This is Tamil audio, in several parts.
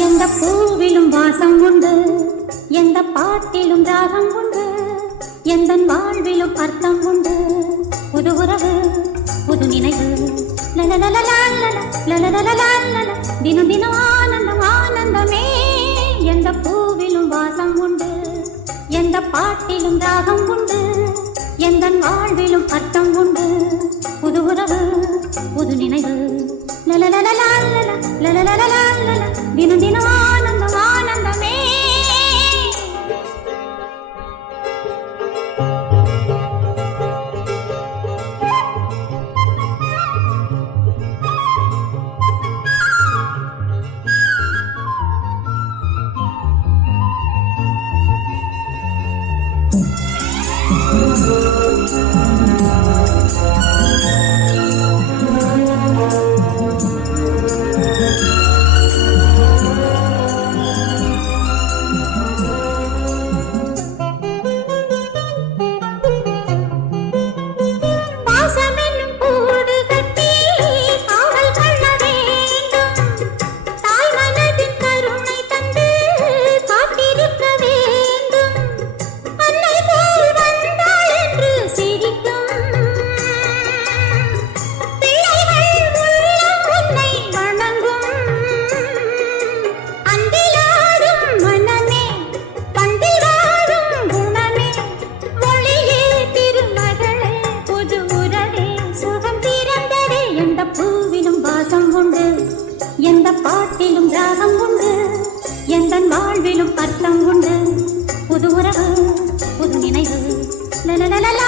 எந்த பூவிலும் வாசம் உண்டு எந்த பாட்டிலும் ராகம் உண்டு எந்த வாழ்விலும் அர்த்தம் உண்டு புது உறவு புது நினைவு தினம் தினம் ஆனந்தம் ஆனந்தமே எந்த பூவிலும் வாசம் உண்டு எந்த பாட்டிலும் ராகம் உண்டு எந்த வாழ்விலும் அர்த்தம் வாழ்விலும் அர்த்தம் உண்டு. புது உறவு புது நினைவு. லலலலலாலல,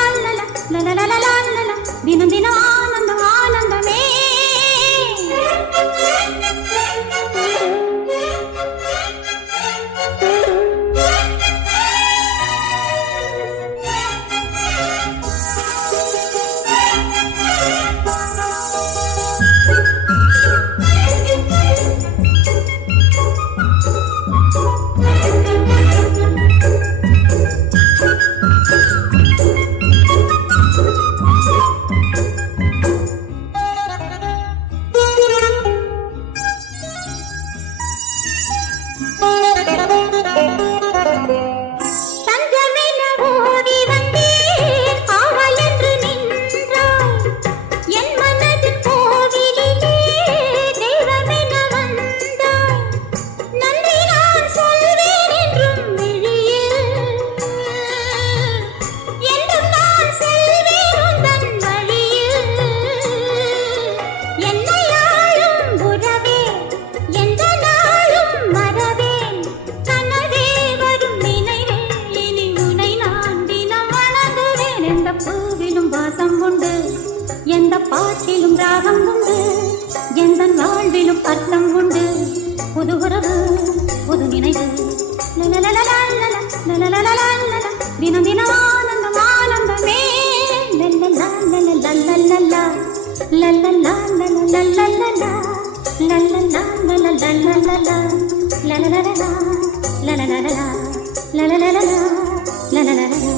பாட்டிலும் ராகம் உண்டு எந்த வாழ்விலும் அர்த்தம் உண்டு புது உறவு புது நினைவு லலலலலாலல, லலலலலாலல, தினம் தினம் ஆனந்தம் ஆனந்தமே லல்லலாலலலலலலா, லல்லலாலலலலலலா, லல்லலாலலலலலலா, லலலலலா, லலலலலா, லலலலலா.